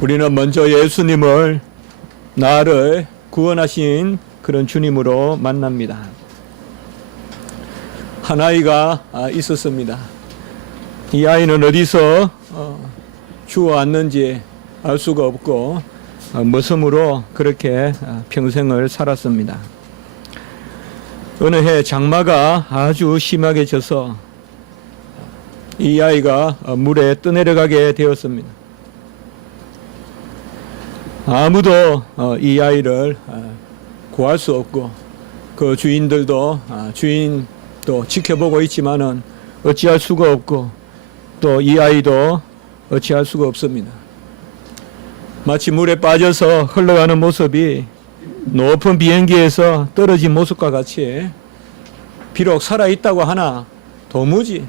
우리는 먼저 예수님을 나를 구원하신 그런 주님으로 만납니다. 한 아이가 있었습니다. 이 아이는 어디서 주워왔는지 알 수가 없고 머슴으로 그렇게 평생을 살았습니다. 어느 해 장마가 아주 심하게 져서 이 아이가 물에 떠내려가게 되었습니다. 아무도 이 아이를 구할 수 없고 그 주인들도 주인도 지켜보고 있지만은 어찌할 수가 없고 또 이 아이도 어찌할 수가 없습니다. 마치 물에 빠져서 흘러가는 모습이 높은 비행기에서 떨어진 모습과 같이 비록 살아있다고 하나 도무지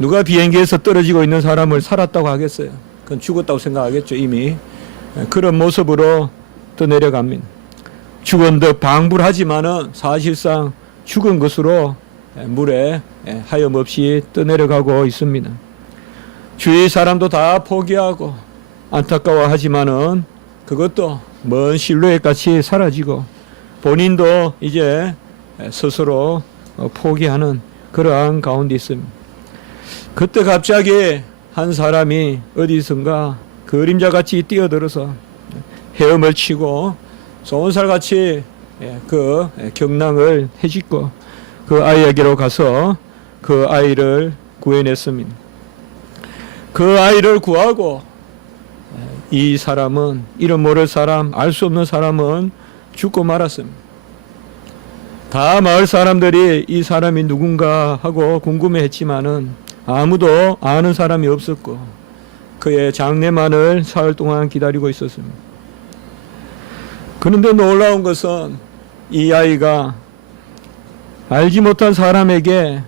누가 비행기에서 떨어지고 있는 사람을 살았다고 하겠어요? 그건 죽었다고 생각하겠죠. 이미 그런 모습으로 떠내려갑니다. 죽은 듯 방불하지만은 사실상 죽은 것으로 물에 하염없이 떠내려가고 있습니다. 주위 사람도 다 포기하고 안타까워하지만은 그것도 먼 실루엣 같이 사라지고 본인도 이제 스스로 포기하는 그러한 가운데 있습니다. 그때 갑자기 한 사람이 어디선가 그림자같이 뛰어들어서 헤엄을 치고 쏜살같이 그 경랑을 헤집고 그 아이에게로 가서 그 아이를 구해냈습니다. 그 아이를 구하고 이 사람은 이름 모를 사람, 알 수 없는 사람은 죽고 말았습니다. 다 마을 사람들이 이 사람이 누군가 하고 궁금해했지만은 아무도 아는 사람이 없었고 그의 장례만을 사흘 동안 기다리고 있었습니다. 그런데 놀라운 것은 이 아이가 알지 못한 사람에게서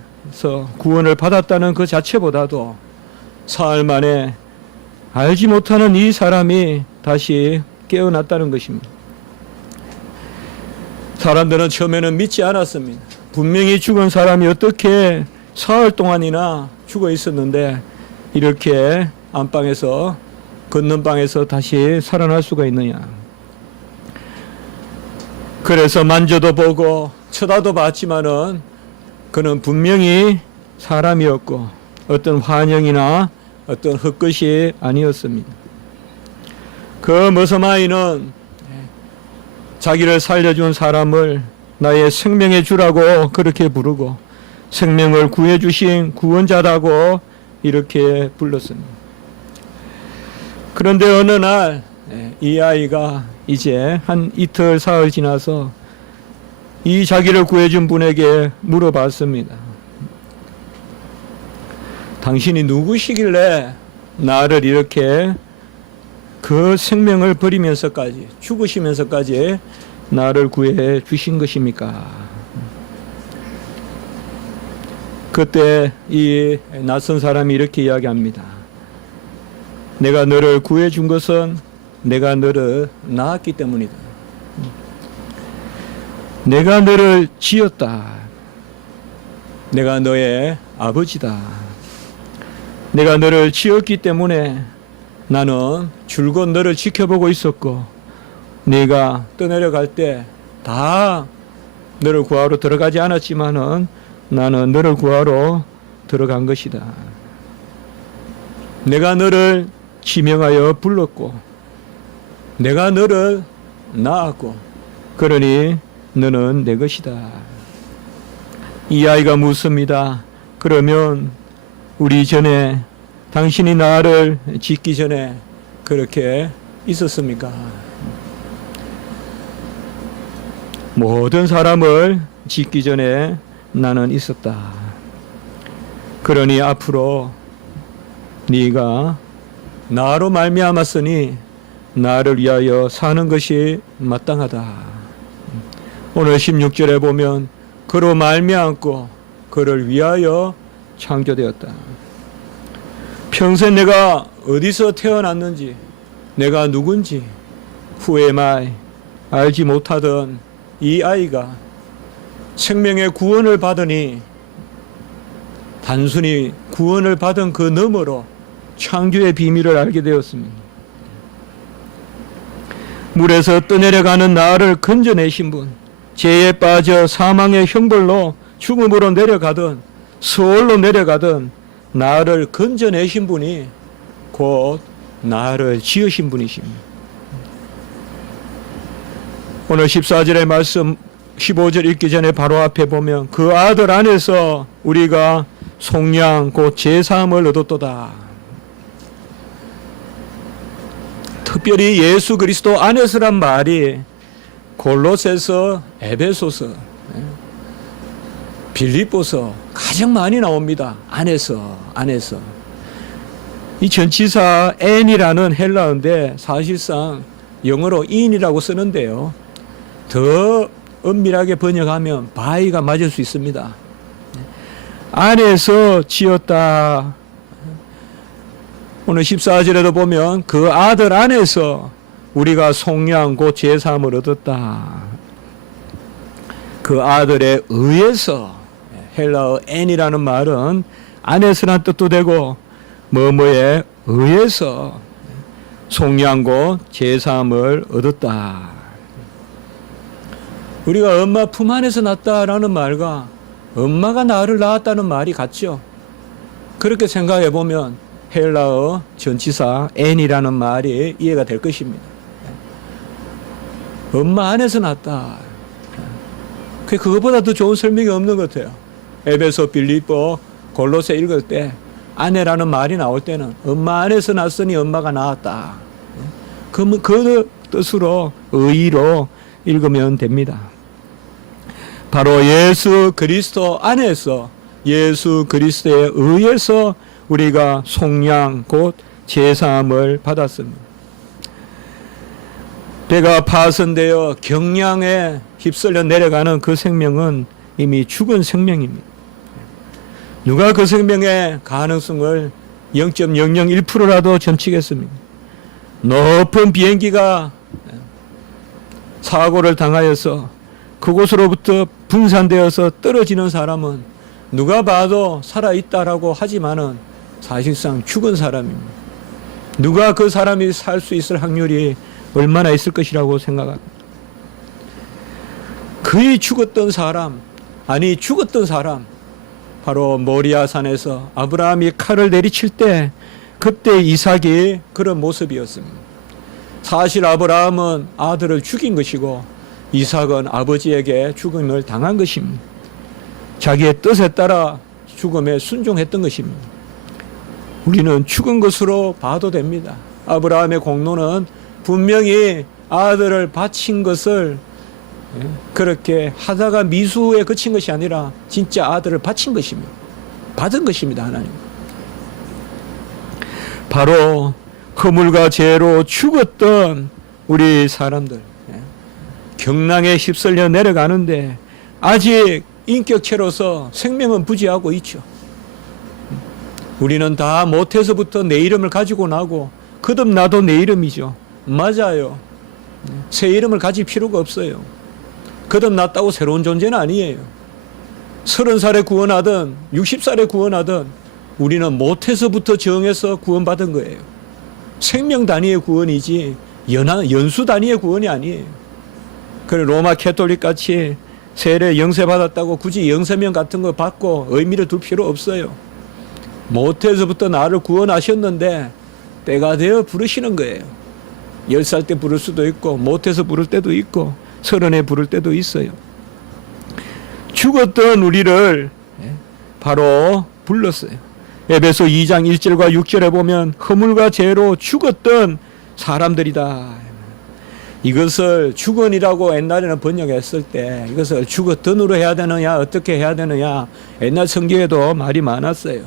구원을 받았다는 그 자체보다도 사흘 만에 알지 못하는 이 사람이 다시 깨어났다는 것입니다. 사람들은 처음에는 믿지 않았습니다. 분명히 죽은 사람이 어떻게 사흘 동안이나 죽어 있었는데 이렇게 안방에서 걷는 방에서 다시 살아날 수가 있느냐. 그래서 만져도 보고 쳐다도 봤지만은 그는 분명히 사람이었고 어떤 환영이나 어떤 헛것이 아니었습니다. 그 머슴아이는 자기를 살려준 사람을 나의 생명의 주라고 그렇게 부르고 생명을 구해주신 구원자라고 이렇게 불렀습니다. 그런데 어느 날 이 아이가 이제 한 이틀 사흘 지나서 이 자기를 구해준 분에게 물어봤습니다. 당신이 누구시길래 나를 이렇게 그 생명을 버리면서까지 죽으시면서까지 나를 구해 주신 것입니까? 그때 이 낯선 사람이 이렇게 이야기합니다. 내가 너를 구해 준 것은 내가 너를 낳았기 때문이다. 내가 너를 지었다. 내가 너의 아버지다. 내가 너를 지었기 때문에 나는 줄곧 너를 지켜보고 있었고 네가 떠내려갈 때 다 너를 구하러 들어가지 않았지만은 나는 너를 구하러 들어간 것이다. 내가 너를 지명하여 불렀고 내가 너를 낳았고 그러니 너는 내 것이다. 이 아이가 묻습니다. 그러면 우리 전에 당신이 나를 짓기 전에 그렇게 있었습니까? 모든 사람을 짓기 전에 나는 있었다. 그러니 앞으로 네가 나로 말미암았으니 나를 위하여 사는 것이 마땅하다. 오늘 16절에 보면 그로 말미암고 그를 위하여 창조되었다. 평생 내가 어디서 태어났는지 내가 누군지 후에 말 알지 못하던 이 아이가 생명의 구원을 받으니 단순히 구원을 받은 그 너머로 창조의 비밀을 알게 되었습니다. 물에서 떠내려가는 나를 건져내신 분, 죄에 빠져 사망의 형벌로 죽음으로 내려가든 수월로 내려가든 나를 건져내신 분이 곧 나를 지으신 분이십니다. 오늘 14절의 말씀 15절 읽기 전에 바로 앞에 보면 그 아들 안에서 우리가 속량 곧 제사함을 얻었도다. 특별히 예수 그리스도 안에서란 말이 골로새서, 에베소서, 빌립보서 가장 많이 나옵니다. 안에서. 이 전치사 n이라는 헬라어인데 사실상 영어로 in이라고 쓰는데요. 더 엄밀하게 번역하면 by가 맞을 수 있습니다. 안에서 지었다. 오늘 14절에도 보면 그 아들 안에서 우리가 속량 곧 제사함을 얻었다. 그 아들에 의해서, 헬라어 n이라는 말은 안에서란 뜻도 되고 뭐뭐에 의해서 속량 곧 제사함을 얻었다. 우리가 엄마 품 안에서 났다라는 말과 엄마가 나를 낳았다는 말이 같죠. 그렇게 생각해 보면 헬라어 전치사 n이라는 말이 이해가 될 것입니다. 엄마 안에서 났다. 그것보다 더 좋은 설명이 없는 것 같아요. 에베소, 빌립보, 골로새 읽을 때 아내라는 말이 나올 때는 엄마 안에서 났으니 엄마가 낳았다. 그 뜻으로 의의로 읽으면 됩니다. 바로 예수 그리스도 안에서 예수 그리스도에 의해서 우리가 속량 곧 제사함을 받았습니다. 배가 파손되어 경량에 휩쓸려 내려가는 그 생명은 이미 죽은 생명입니다. 누가 그 생명의 가능성을 0.001%라도 점치겠습니까? 높은 비행기가 사고를 당하여서 그곳으로부터 분산되어서 떨어지는 사람은 누가 봐도 살아있다라고 하지만은 사실상 죽은 사람입니다. 누가 그 사람이 살 수 있을 확률이 얼마나 있을 것이라고 생각합니다. 거의 죽었던 사람, 바로 모리아 산에서 아브라함이 칼을 내리칠 때 그때 이삭이 그런 모습이었습니다. 사실 아브라함은 아들을 죽인 것이고 이삭은 아버지에게 죽음을 당한 것입니다. 자기의 뜻에 따라 죽음에 순종했던 것입니다. 우리는 죽은 것으로 봐도 됩니다. 아브라함의 공로는 분명히 아들을 바친 것을 그렇게 하다가 미수에 그친 것이 아니라 진짜 아들을 바친 것입니다. 받은 것입니다. 하나님. 바로 허물과 죄로 죽었던 우리 사람들, 경랑에 휩쓸려 내려가는데 아직 인격체로서 생명은 부지하고 있죠. 우리는 다 못해서부터 내 이름을 가지고 나고 거듭나도 내 이름이죠. 맞아요. 새 이름을 가질 필요가 없어요. 거듭났다고 새로운 존재는 아니에요. 30살에 구원하든 60살에 구원하든 우리는 못해서부터 정해서 구원받은 거예요. 생명 단위의 구원이지 연수 단위의 구원이 아니에요. 그래 로마 캐톨릭 같이 세례 영세 받았다고 굳이 영세명 같은 거 받고 의미를 둘 필요 없어요. 못해서부터 나를 구원하셨는데 때가 되어 부르시는 거예요. 10살 때 부를 수도 있고 못해서 부를 때도 있고 30에 부를 때도 있어요. 죽었던 우리를 바로 불렀어요. 에베소 2장 1절과 6절에 보면 허물과 죄로 죽었던 사람들이다. 이것을 죽은이라고 옛날에는 번역했을 때 이것을 죽었던으로 해야 되느냐 어떻게 해야 되느냐 옛날 성경에도 말이 많았어요.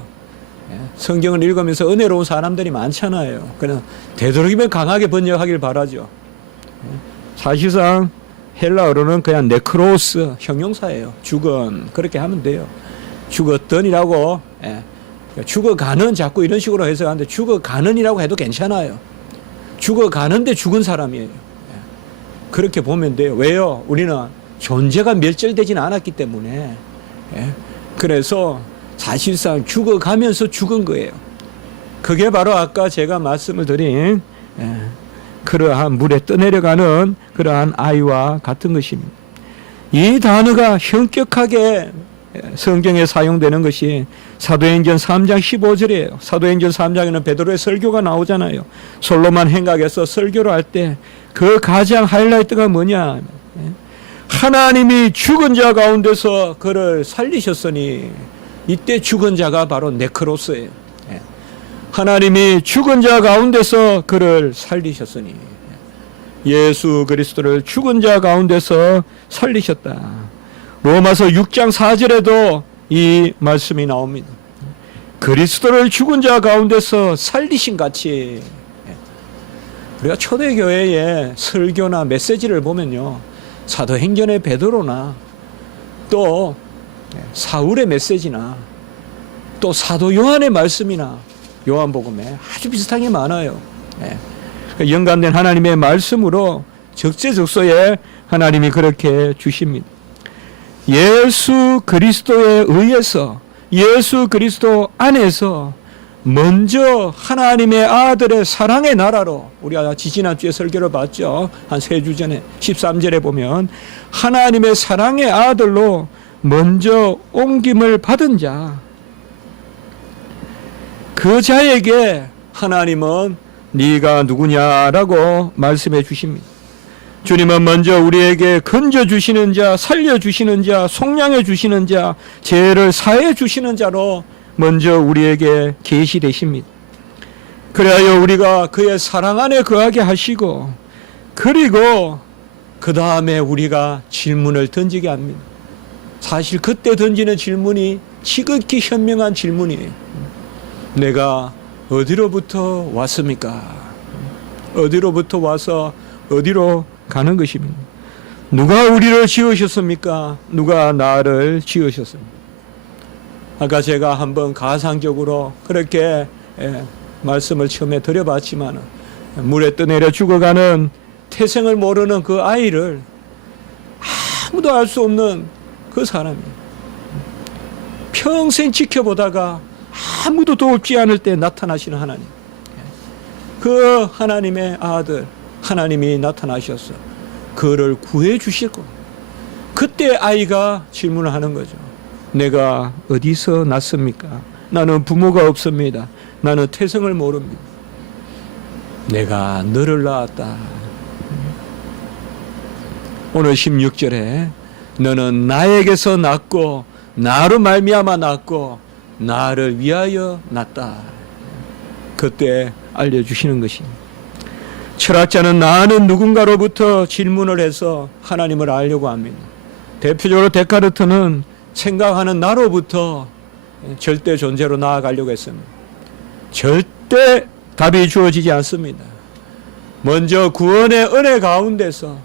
성경을 읽으면서 은혜로운 사람들이 많잖아요. 그냥 되도록이면 강하게 번역하길 바라죠. 사실상 헬라어로는 그냥 네크로스 형용사예요. 죽은 그렇게 하면 돼요. 죽었던이라고 죽어가는 자꾸 이런 식으로 해석하는데 죽어가는이라고 해도 괜찮아요. 죽어가는데 죽은 사람이에요. 그렇게 보면 돼요. 왜요? 우리는 존재가 멸절되지는 않았기 때문에. 그래서 사실상 죽어가면서 죽은 거예요. 그게 바로 아까 제가 말씀을 드린 그러한 물에 떠내려가는 그러한 아이와 같은 것입니다. 이 단어가 현격하게 성경에 사용되는 것이 사도행전 3장 15절이에요. 사도행전 3장에는 베드로의 설교가 나오잖아요. 솔로몬 행각에서 설교를 할 때 그 가장 하이라이트가 뭐냐? 하나님이 죽은 자 가운데서 그를 살리셨으니, 이때 죽은 자가 바로 네크로스예요. 하나님이 죽은 자 가운데서 그를 살리셨으니, 예수 그리스도를 죽은 자 가운데서 살리셨다. 로마서 6장 4절에도 이 말씀이 나옵니다. 그리스도를 죽은 자 가운데서 살리신 같이. 우리가 초대교회의 설교나 메시지를 보면요, 사도행전의 베드로나 또 사울의 메시지나 또 사도 요한의 말씀이나 요한복음에 아주 비슷한 게 많아요. 연관된 하나님의 말씀으로 적재적소에 하나님이 그렇게 주십니다. 예수 그리스도에 의해서, 예수 그리스도 안에서 먼저 하나님의 아들의 사랑의 나라로, 우리가 지지난주에 설교를 봤죠. 한 3주 전에 13절에 보면 하나님의 사랑의 아들로 먼저 옮김을 받은 자, 그 자에게 하나님은 네가 누구냐라고 말씀해 주십니다. 주님은 먼저 우리에게 건져주시는 자, 살려주시는 자, 속량해 주시는 자, 죄를 사해 주시는 자로 먼저 우리에게 계시되십니다. 그래야 우리가 그의 사랑 안에 거하게 하시고, 그리고 그 다음에 우리가 질문을 던지게 합니다. 사실 그때 던지는 질문이 지극히 현명한 질문이에요. 내가 어디로부터 왔습니까? 어디로부터 와서 어디로 가는 것입니다. 누가 우리를 지으셨습니까? 누가 나를 지으셨습니까? 아까 제가 한번 가상적으로 그렇게 말씀을 처음에 드려봤지만, 물에 떠내려 죽어가는 태생을 모르는 그 아이를 아무도 알 수 없는 그 사람이 평생 지켜보다가 아무도 돕지 않을 때 나타나시는 하나님, 그 하나님의 아들 하나님이 나타나셔서 그를 구해 주실 겁니다. 그때 아이가 질문을 하는 거죠. 내가 어디서 났습니까? 나는 부모가 없습니다. 나는 태생을 모릅니다. 내가 너를 낳았다. 오늘 16절에 너는 나에게서 낳고 나로 말미암아 낳고 나를 위하여 낳았다. 그때 알려주시는 것입니다. 철학자는 나는 누군가로부터 질문을 해서 하나님을 알려고 합니다. 대표적으로 데카르트는 생각하는 나로부터 절대 존재로 나아가려고 했습니다. 절대 답이 주어지지 않습니다. 먼저 구원의 은혜 가운데서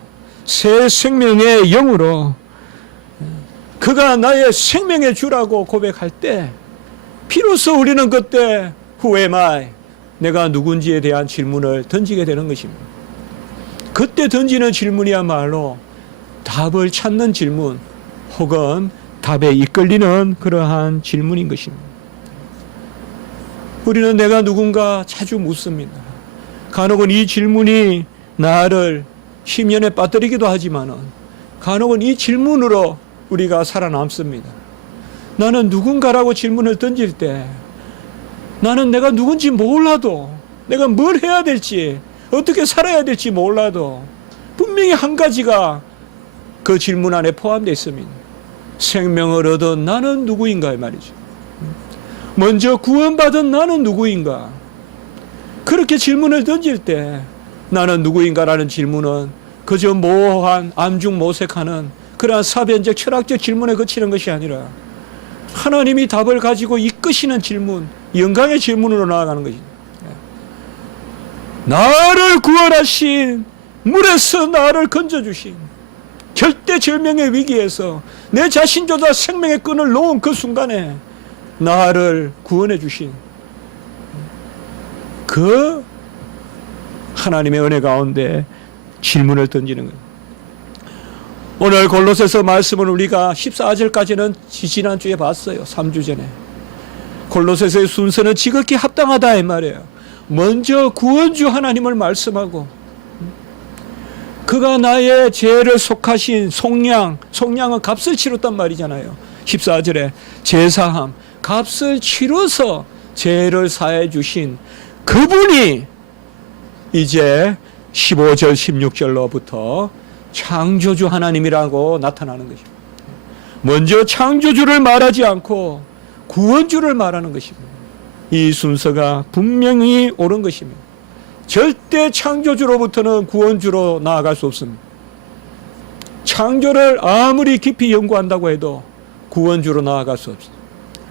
새 생명의 영으로 그가 나의 생명의 주라고 고백할 때 비로소 우리는 그때 Who am I? 내가 누군지에 대한 질문을 던지게 되는 것입니다. 그때 던지는 질문이야말로 답을 찾는 질문 혹은 답에 이끌리는 그러한 질문인 것입니다. 우리는 내가 누군가 자주 묻습니다. 간혹은 이 질문이 나를 심연에 빠뜨리기도 하지만 간혹은 이 질문으로 우리가 살아남습니다. 나는 누군가라고 질문을 던질 때 나는 내가 누군지 몰라도, 내가 뭘 해야 될지, 어떻게 살아야 될지 몰라도 분명히 한 가지가 그 질문 안에 포함되어 있습니다. 생명을 얻은 나는 누구인가 이 말이죠. 먼저 구원받은 나는 누구인가. 그렇게 질문을 던질 때 나는 누구인가라는 질문은 그저 모호한 암중모색하는 그러한 사변적 철학적 질문에 그치는 것이 아니라 하나님이 답을 가지고 이끄시는 질문, 영광의 질문으로 나아가는 것입니다. 나를 구원하신, 물에서 나를 건져주신, 절대절명의 위기에서 내 자신조차 생명의 끈을 놓은 그 순간에 나를 구원해 주신 그 하나님의 은혜 가운데 질문을 던지는 거예요. 오늘 골로새서 말씀은 우리가 14절까지는 지난주에 봤어요. 3주 전에. 골로새서의 순서는 지극히 합당하다 이 말이에요. 먼저 구원주 하나님을 말씀하고 그가 나의 죄를 속하신 속량, 속량은 값을 치렀단 말이잖아요. 14절에 제사함, 값을 치러서 죄를 사해 주신 그분이 이제 15절 16절로부터 창조주 하나님이라고 나타나는 것입니다. 먼저 창조주를 말하지 않고 구원주를 말하는 것입니다. 이 순서가 분명히 옳은 것입니다. 절대 창조주로부터는 구원주로 나아갈 수 없습니다. 창조를 아무리 깊이 연구한다고 해도 구원주로 나아갈 수 없습니다.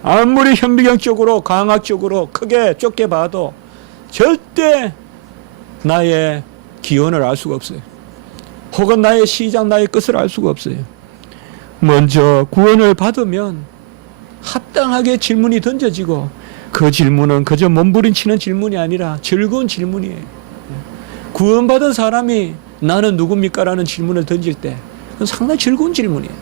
아무리 현미경적으로 과학적으로 크게 좁게 봐도 절대 나의 기원을 알 수가 없어요. 혹은 나의 시작, 나의 끝을 알 수가 없어요. 먼저 구원을 받으면 합당하게 질문이 던져지고, 그 질문은 그저 몸부림치는 질문이 아니라 즐거운 질문이에요. 구원받은 사람이 나는 누굽니까? 라는 질문을 던질 때 그건 상당히 즐거운 질문이에요.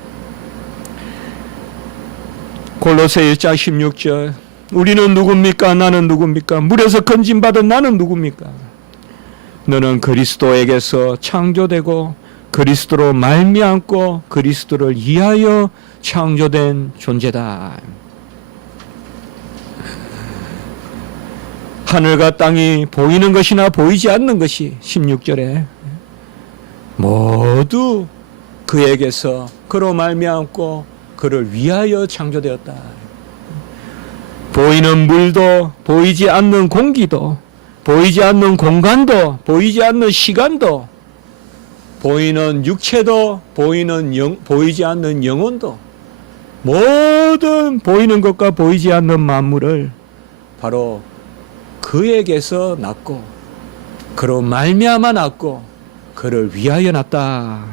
골로새 1장 16절, 우리는 누굽니까? 나는 누굽니까? 물에서 건짐받은 나는 누굽니까? 너는 그리스도에게서 창조되고 그리스도로 말미암고 그리스도를 위하여 창조된 존재다. 하늘과 땅이 보이는 것이나 보이지 않는 것이 16절에 모두 그에게서 그로 말미암고 그를 위하여 창조되었다. 보이는 물도, 보이지 않는 공기도, 보이지 않는 공간도, 보이지 않는 시간도, 보이는 육체도, 보이지 않는 영혼도, 모든 보이는 것과 보이지 않는 만물을 바로 그에게서 났고 그로 말미암아 났고 그를 위하여 났다.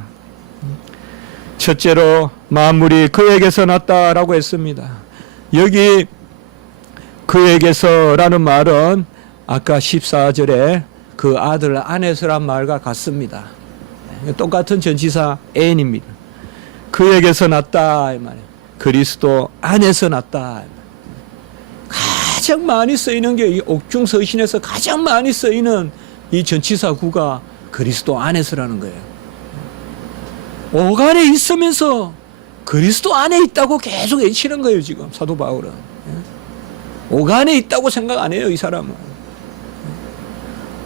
첫째로 만물이 그에게서 났다라고 했습니다. 여기 그에게서라는 말은 아까 14절에 그 아들 안에서란 말과 같습니다. 똑같은 전치사 n입니다. 그에게서 났다 이 말이에요. 그리스도 안에서 났다. 가장 많이 쓰이는 게 이 옥중서신에서 가장 많이 쓰이는 이 전치사 구가 그리스도 안에서라는 거예요. 오간에 있으면서 그리스도 안에 있다고 계속 외치는 거예요. 지금 사도 바울은 오간에 있다고 생각 안 해요. 이 사람은.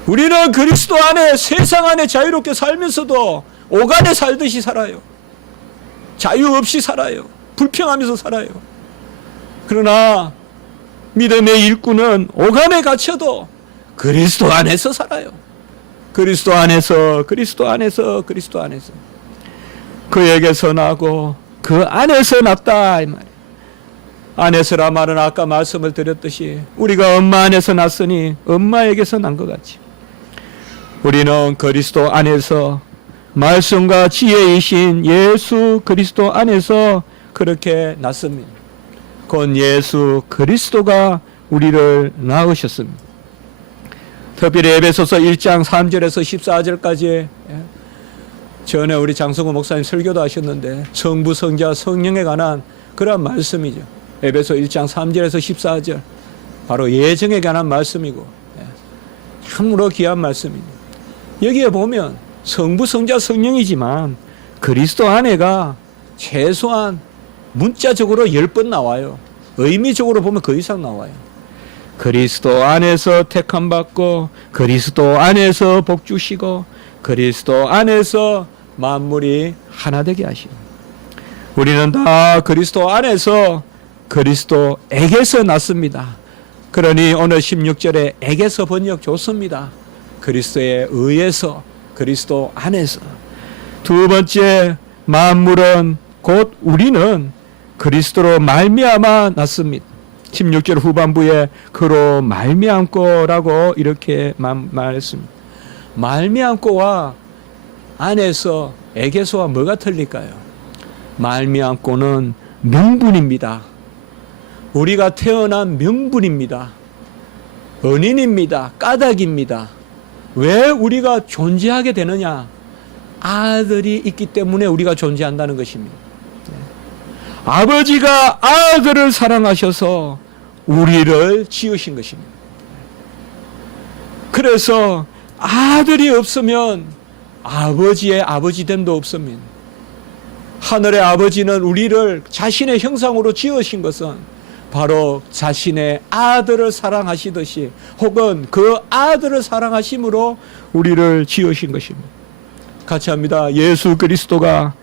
우리는 그리스도 안에, 세상 안에 자유롭게 살면서도 오간에 살듯이 살아요. 자유 없이 살아요. 불평하면서 살아요. 그러나 믿음의 일꾼은 오간에 갇혀도 그리스도 안에서 살아요. 그리스도 안에서, 그리스도 안에서, 그리스도 안에서. 그에게서 나고 그 안에서 났다 이 말이에요. 안에서라 말은 아까 말씀을 드렸듯이 우리가 엄마 안에서 났으니 엄마에게서 난 것 같이 우리는 그리스도 안에서 말씀과 지혜이신 예수 그리스도 안에서 그렇게 났습니다. 곧 예수 그리스도가 우리를 낳으셨습니다. 특별히 에베소서 1장 3절에서 14절까지 전에 우리 장성호 목사님 설교도 하셨는데 성부, 성자, 성령에 관한 그런 말씀이죠. 에베소 1장 3절에서 14절 바로 예정에 관한 말씀이고 참으로 귀한 말씀입니다. 여기에 보면 성부, 성자, 성령이지만 그리스도 안에가 최소한 문자적으로 10번 나와요. 의미적으로 보면 그 이상 나와요. 그리스도 안에서 택함받고 그리스도 안에서 복주시고 그리스도 안에서 만물이 하나 되게 하시고 우리는 다 그리스도 안에서 그리스도에게서 났습니다. 그러니 오늘 16절에 에게서 번역 좋습니다. 그리스도에 의해서 그리스도 안에서. 두 번째 만물은 곧 우리는 그리스도로 말미암아 났습니다. 16절 후반부에 그로 말미암고라고 이렇게 말했습니다. 말미암고와 안에서 에게서와 뭐가 틀릴까요? 말미암고는 명분입니다. 우리가 태어난 명분입니다. 은인입니다. 까닭입니다. 왜 우리가 존재하게 되느냐? 아들이 있기 때문에 우리가 존재한다는 것입니다. 아버지가 아들을 사랑하셔서 우리를 지으신 것입니다. 그래서 아들이 없으면 아버지의 아버지됨도 없습니다. 하늘의 아버지는 우리를 자신의 형상으로 지으신 것은 바로 자신의 아들을 사랑하시듯이 혹은 그 아들을 사랑하심으로 우리를 지으신 것입니다. 같이 합니다. 예수 그리스도가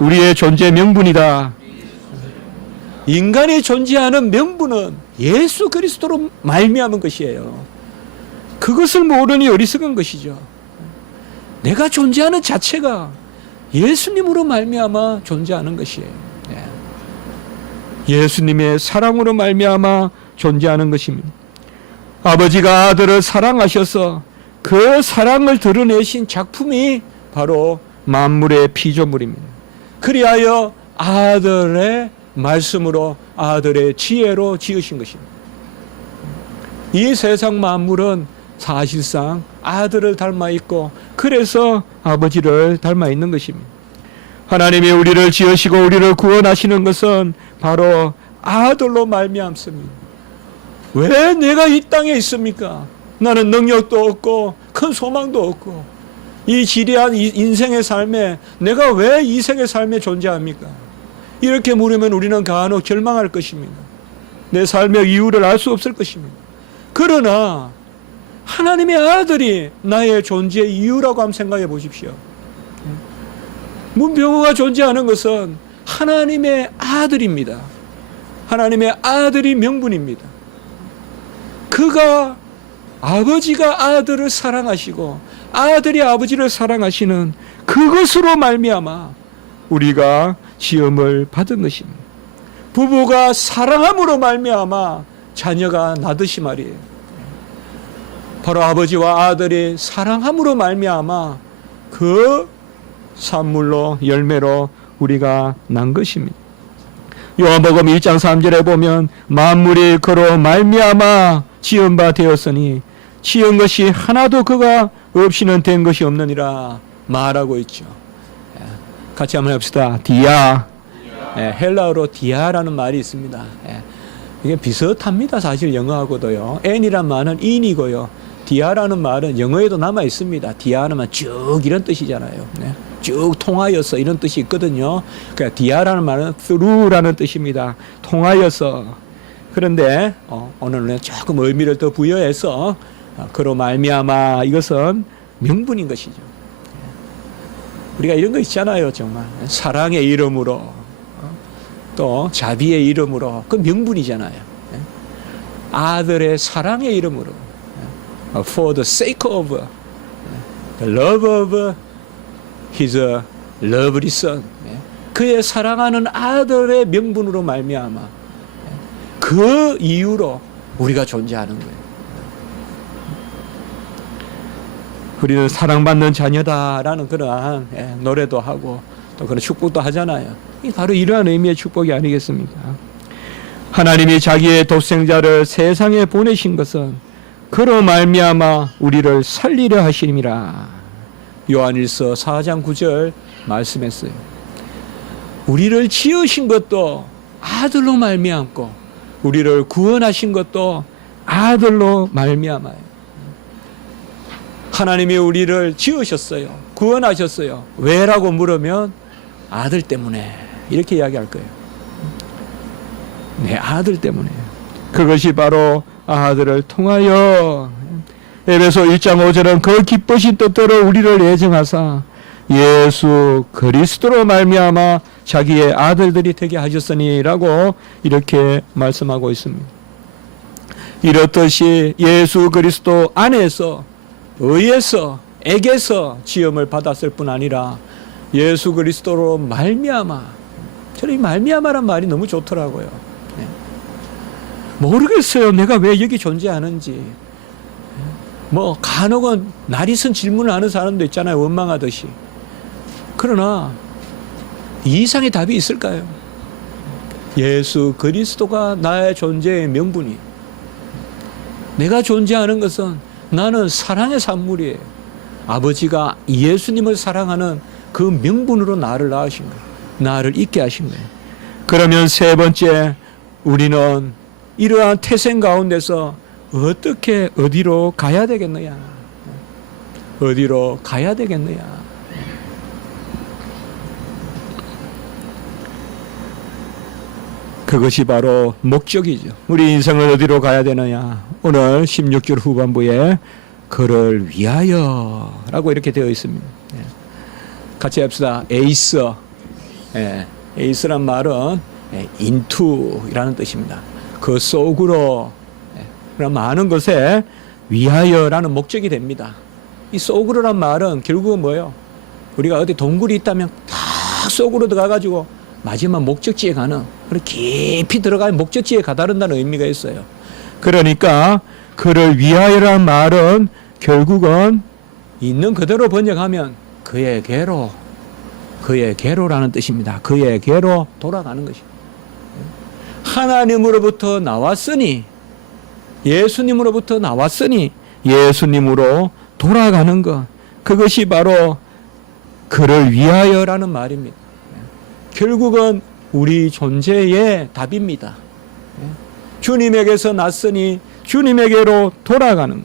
우리의 존재 명분이다. 인간이 존재하는 명분은 예수 그리스도로 말미암은 것이에요. 그것을 모르니 어리석은 것이죠. 내가 존재하는 자체가 예수님으로 말미암아 존재하는 것이에요. 예수님의 사랑으로 말미암아 존재하는 것입니다. 아버지가 아들을 사랑하셔서 그 사랑을 드러내신 작품이 바로 만물의 피조물입니다. 그리하여 아들의 말씀으로 아들의 지혜로 지으신 것입니다. 이 세상 만물은 사실상 아들을 닮아 있고 그래서 아버지를 닮아 있는 것입니다. 하나님이 우리를 지으시고 우리를 구원하시는 것은 바로 아들로 말미암습니다. 왜 내가 이 땅에 있습니까? 나는 능력도 없고 큰 소망도 없고 이 지리한 인생의 삶에 내가 왜 이 세계 삶에 존재합니까? 이렇게 물으면 우리는 간혹 절망할 것입니다. 내 삶의 이유를 알 수 없을 것입니다. 그러나 하나님의 아들이 나의 존재의 이유라고 한번 생각해 보십시오. 문병호가 존재하는 것은 하나님의 아들입니다. 하나님의 아들이 명분입니다. 그가 아버지가 아들을 사랑하시고 아들이 아버지를 사랑하시는 그것으로 말미암아 우리가 지음을 받은 것입니다. 부부가 사랑함으로 말미암아 자녀가 나듯이 말이에요. 바로 아버지와 아들이 사랑함으로 말미암아 그 산물로 열매로 우리가 난 것입니다. 요한복음 1장 3절에 보면 만물이 그로 말미암아 지은 바 되었으니 지은 것이 하나도 그가 없이는 된 것이 없느니라 말하고 있죠. 같이 한번 해봅시다. 디아. 헬라어로 디아라는 말이 있습니다. 이게 비슷합니다. 사실 영어하고도요. n이란 말은 in이고요. 디아라는 말은 영어에도 남아 있습니다. 디아는 쭉 이런 뜻이잖아요. 쭉 통하여서 이런 뜻이 있거든요. 그러니까 디아라는 말은 through라는 뜻입니다. 통하여서. 그런데 오늘은 조금 의미를 더 부여해서 그로 말미암아 이것은 명분인 것이죠. 우리가 이런 거 있잖아요. 정말 사랑의 이름으로 또 자비의 이름으로 그 명분이잖아요. 아들의 사랑의 이름으로 for the sake of the love of his lovely son 그의 사랑하는 아들의 명분으로 말미암아 그 이유로 우리가 존재하는 거예요. 우리는 사랑받는 자녀다라는 그러한 노래도 하고 또 그런 축복도 하잖아요. 바로 이러한 의미의 축복이 아니겠습니까? 하나님이 자기의 독생자를 세상에 보내신 것은 그로 말미암아 우리를 살리려 하심이라. 요한일서 4장 9절 말씀했어요. 우리를 지으신 것도 아들로 말미암고 우리를 구원하신 것도 아들로 말미암아요. 하나님이 우리를 지으셨어요. 구원하셨어요. 왜라고 물으면 아들 때문에 이렇게 이야기할 거예요. 내 아들 때문에. 그것이 바로 아들을 통하여 에베소 1장 5절은 그 기쁘신 뜻대로 우리를 예정하사 예수 그리스도로 말미암아 자기의 아들들이 되게 하셨으니라고 이렇게 말씀하고 있습니다. 이렇듯이 예수 그리스도 안에서 의에서 에게서 지음을 받았을 뿐 아니라 예수 그리스도로 말미암아. 저는 이 말미암아란 말이 너무 좋더라고요. 모르겠어요. 내가 왜 여기 존재하는지. 간혹은 나리선 질문을 하는 사람도 있잖아요. 원망하듯이. 그러나 이 이상의 답이 있을까요? 예수 그리스도가 나의 존재의 명분이. 내가 존재하는 것은 나는 사랑의 산물이에요. 아버지가 예수님을 사랑하는 그 명분으로 나를 낳으신 거예요. 나를 있게 하신 거예요. 그러면 세 번째, 우리는 이러한 태생 가운데서 어떻게 어디로 가야 되겠느냐. 어디로 가야 되겠느냐. 그것이 바로 목적이죠. 우리 인생을 어디로 가야 되느냐. 오늘 16절 후반부에 그를 위하여 라고 이렇게 되어 있습니다. 같이 합시다. 에이스. 에이스란 말은 into이라는 뜻입니다. 그 속으로 그런 많은 것에 위하여라는 목적이 됩니다. 이 속으로란 말은 결국은 뭐예요? 우리가 어디 동굴이 있다면 딱 속으로 들어가가지고 마지막 목적지에 가는, 깊이 들어가야 목적지에 가다른다는 의미가 있어요. 그러니까 그를 위하여라는 말은 결국은 있는 그대로 번역하면 그에게로, 그에게로라는 뜻입니다. 그에게로 돌아가는 것입니다. 하나님으로부터 나왔으니, 예수님으로부터 나왔으니 예수님으로 돌아가는 것, 그것이 바로 그를 위하여라는 말입니다. 결국은 우리 존재의 답입니다. 주님에게서 났으니 주님에게로 돌아가는 것.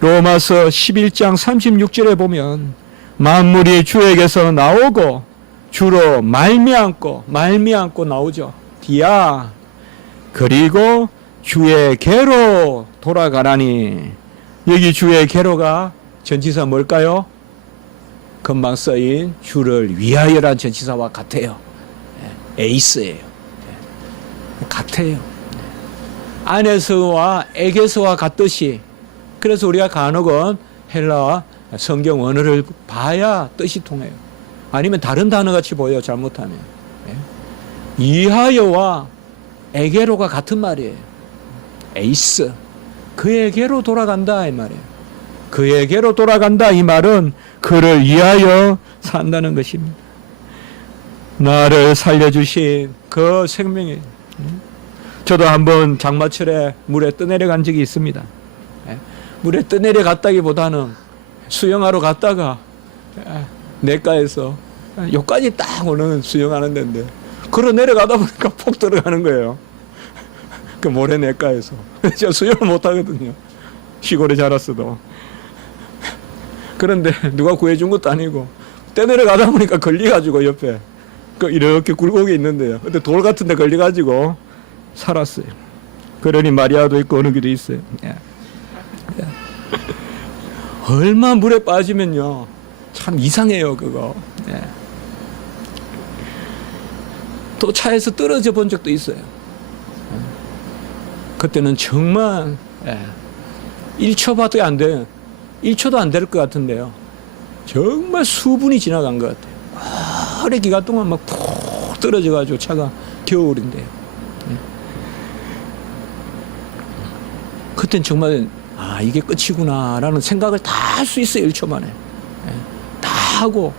로마서 11장 36절에 보면 만물이 주에게서 나오고 주로 말미암고 나오죠. 디아, 그리고 주에게로 돌아가라니. 여기 주에게로가 전치사 뭘까요? 금방 써인 주를 위하여란 전치사와 같아요. 에이스예요. 같아요. 안에서와 에게서와 같듯이. 그래서 우리가 간혹은 헬라 성경 원어를 봐야 뜻이 통해요. 아니면 다른 단어 같이 보여요, 잘못하면. 위하여와 에게로가 같은 말이에요. 에이스, 그에게로 돌아간다 이 말이에요. 그에게로 돌아간다 이 말은 그를 위하여 산다는 것입니다. 나를 살려주신 그 생명이. 저도 한번 장마철에 물에 떠내려간 적이 있습니다. 물에 떠내려갔다기보다는 수영하러 갔다가 내과에서 여기까지 딱 오는 수영하는 데인데 걸어 내려가다 보니까 폭 들어가는 거예요. 그 모래 내과에서. 제가 수영을 못하거든요. 시골에 자랐어도. 그런데 누가 구해준 것도 아니고 떼내려가다 보니까 걸려가지고 옆에 이렇게 굴곡이 있는데요. 근데 돌 같은 데 걸려가지고 살았어요. 그러니 마리아도 있고 어느 길도 있어요. 얼마 물에 빠지면요 참 이상해요 그거. 또 차에서 떨어져 본 적도 있어요. 그때는 정말 1초밖에 안 돼요. 1초도 안 될 것 같은데요. 정말 수분이 지나간 것 같아요. 오래 기간 동안 막 푹 떨어져가지고 차가 겨울인데요. 그땐 정말 이게 끝이구나라는 생각을 다 할 수 있어요. 1초 만에. 다 하고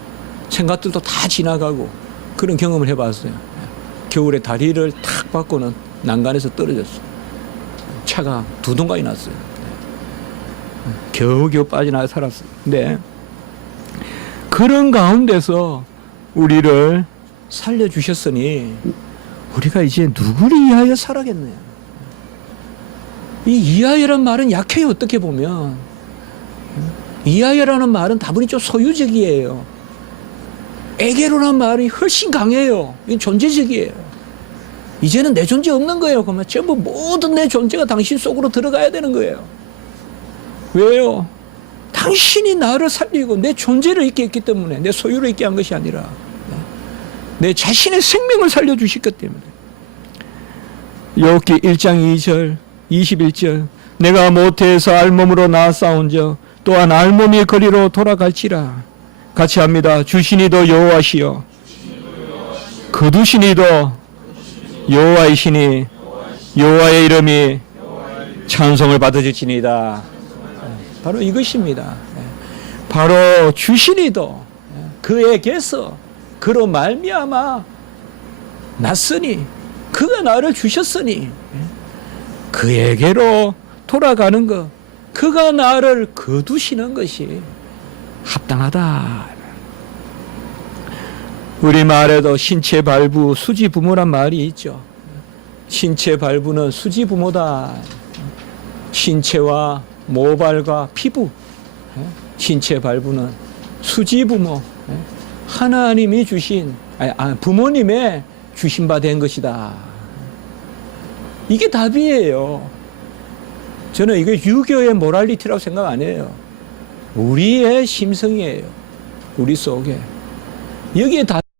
생각들도 다 지나가고 그런 경험을 해봤어요. 겨울에 다리를 탁 받고는 난간에서 떨어졌어요. 차가 두 동강이 났어요. 겨우겨우 빠져나와 살았어요. 근데 그런 가운데서 우리를 살려주셨으니 우리가 이제 누구를 위하여 살아겠느냐. 이 이하여란 말은 약해요. 어떻게 보면 이하여라는 말은 다분히 좀 소유적이에요. 에게로라는 말이 훨씬 강해요. 이건 존재적이에요. 이제는 내 존재 없는 거예요. 그러면 전부 모든 내 존재가 당신 속으로 들어가야 되는 거예요. 왜요? 당신이 나를 살리고 내 존재를 있게 했기 때문에, 내 소유를 있게 한 것이 아니라 내 자신의 생명을 살려주셨기 때문에. 욥기 1장 2절 21절 내가 모태에서 알몸으로 낳았사온즉 또한 알몸이 거리로 돌아갈지라. 같이 합니다. 주시니도 여호와시여 거두시니도 여호와이시니 여호와의 이름이 찬송을 받으실지니이다. 바로 이것입니다. 바로 주시니도 그에게서 그로 말미암아 났으니 그가 나를 주셨으니 그에게로 돌아가는 것, 그가 나를 거두시는 것이 합당하다. 우리말에도 신체 발부, 수지 부모란 말이 있죠. 신체 발부는 수지 부모다. 신체와 모발과 피부, 신체 발부는 수지 부모, 하나님이 주신 부모님의 주신 바 된 것이다. 이게 답이에요. 저는 이게 유교의 모랄리티라고 생각 안 해요. 우리의 심성이에요. 우리 속에. 여기에 답